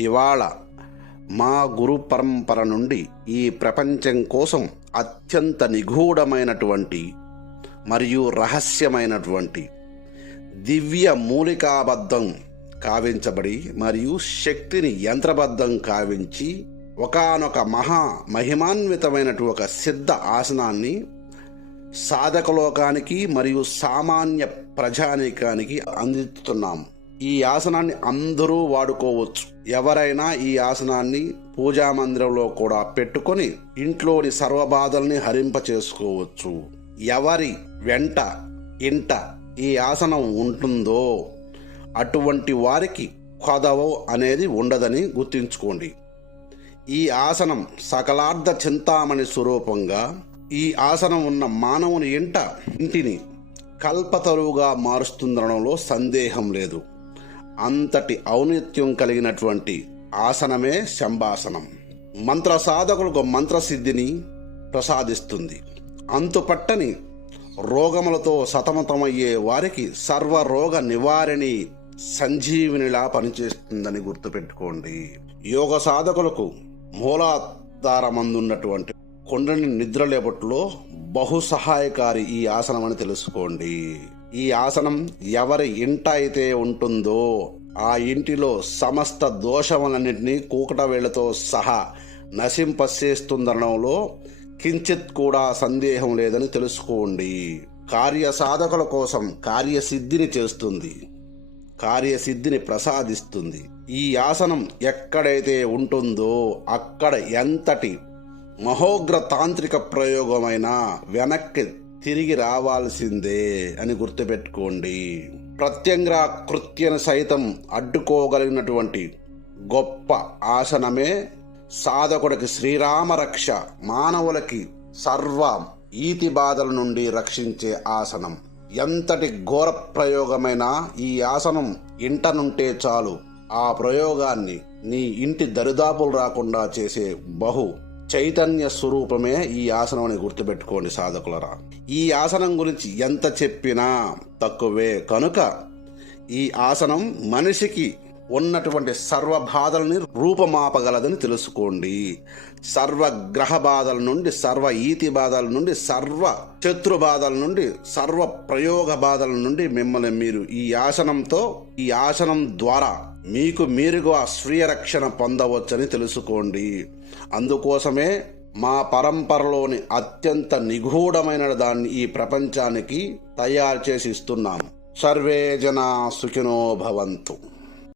ఇవాళ మా గురు పరంపర నుండి ఈ ప్రపంచం కోసం అత్యంత నిగూఢమైనటువంటి మరియు రహస్యమైనటువంటి దివ్య మూలికాబద్ధం కావించబడి మరియు శక్తిని యంత్రబద్ధం కావించి ఒకానొక మహా మహిమాన్వితమైనటు ఒక సిద్ధ ఆసనాన్ని సాధకలోకానికి మరియు సామాన్య ప్రజానీకానికి అందిస్తున్నాం. ఈ ఆసనాన్ని అందరూ వాడుకోవచ్చు. ఎవరైనా ఈ ఆసనాన్ని పూజా మందిరంలో కూడా పెట్టుకొని ఇంట్లోని సర్వబాధల్ని హరింప చేసుకోవచ్చు. ఎవరి వెంట ఇంట ఈ ఆసనం ఉంటుందో అటువంటి వారికి కొదవ అనేది ఉండదని గుర్తుంచుకోండి. ఈ ఆసనం సకలార్థ చింతామణి స్వరూపంగా ఈ ఆసనం ఉన్న మానవుని ఇంట ఇంటిని కల్పతరువుగా మారుస్తుందనడంలో సందేహం లేదు. అంతటి ఔన్నత్యం కలిగినటువంటి ఆసనమే శంభాసనం. మంత్ర సాధకులకు మంత్రసిద్ధిని ప్రసాదిస్తుంది. అంతుపట్టని రోగములతో సతమతమయ్యే వారికి సర్వరోగ నివారణి సంజీవినిలా పనిచేస్తుందని గుర్తుపెట్టుకోండి. యోగ సాధకులకు మూలాధారమందున్నటువంటి కొండని నిద్రలేపట్లో బహు సహాయకారి ఈ ఆసనం అని తెలుసుకోండి. ఈ ఆసనం ఎవరి ఇంట అయితే ఉంటుందో ఆ ఇంటిలో సమస్త దోషములన్నింటినీ కూకట వేళ్ళతో సహా నశింపచేస్తుందనడంలో కించిత్ కూడా సందేహం లేదని తెలుసుకోండి. కార్య సాధకుల కోసం కార్యసిద్ధిని చేస్తుంది. కార్యసిద్ధిని ప్రసాదిస్తుంది. ఈ ఆసనం ఎక్కడైతే ఉంటుందో అక్కడ ఎంతటి మహోగ్ర తాంత్రిక ప్రయోగమైనా వెనక్కి తిరిగి రావాల్సిందే అని గుర్తుపెట్టుకోండి. ప్రత్యంగ్ర కృత్యను సైతం అడ్డుకోగలిగినటువంటి గొప్ప ఆసనమే సాధకుడికి శ్రీరామరక్ష మానవులకి సర్వ ఈతి బాధల నుండి రక్షించే ఆసనం. ఎంతటి ఘోర ప్రయోగమైనా ఈ ఆసనం ఇంటనుంటే చాలు. ఆ ప్రయోగాన్ని నీ ఇంటి దరిదాపులు రాకుండా చేసే బహు చైతన్య స్వరూపమే ఈ ఆసనం అని గుర్తుపెట్టుకోండి సాధకులరా. ఈ ఆసనం గురించి ఎంత చెప్పినా తక్కువే. కనుక ఈ ఆసనం మనిషికి ఉన్నటువంటి సర్వ బాధల్ని రూపమాపగలదని తెలుసుకోండి. సర్వ గ్రహ బాధల నుండి సర్వ ఈతి బాధల నుండి సర్వ శత్రు బాధల నుండి సర్వ ప్రయోగ బాధల నుండి మిమ్మల్ని మీరు ఈ ఆసనంతో ఈ ఆసనం ద్వారా మీకు మీరుగా స్వీయ రక్షణ పొందవచ్చని తెలుసుకోండి. అందుకోసమే మా పరంపరలోని అత్యంత నిగూఢమైన దాన్ని ఈ ప్రపంచానికి తయారు చేసి ఇస్తున్నాము. సర్వే జనా సుఖినో భవంతు.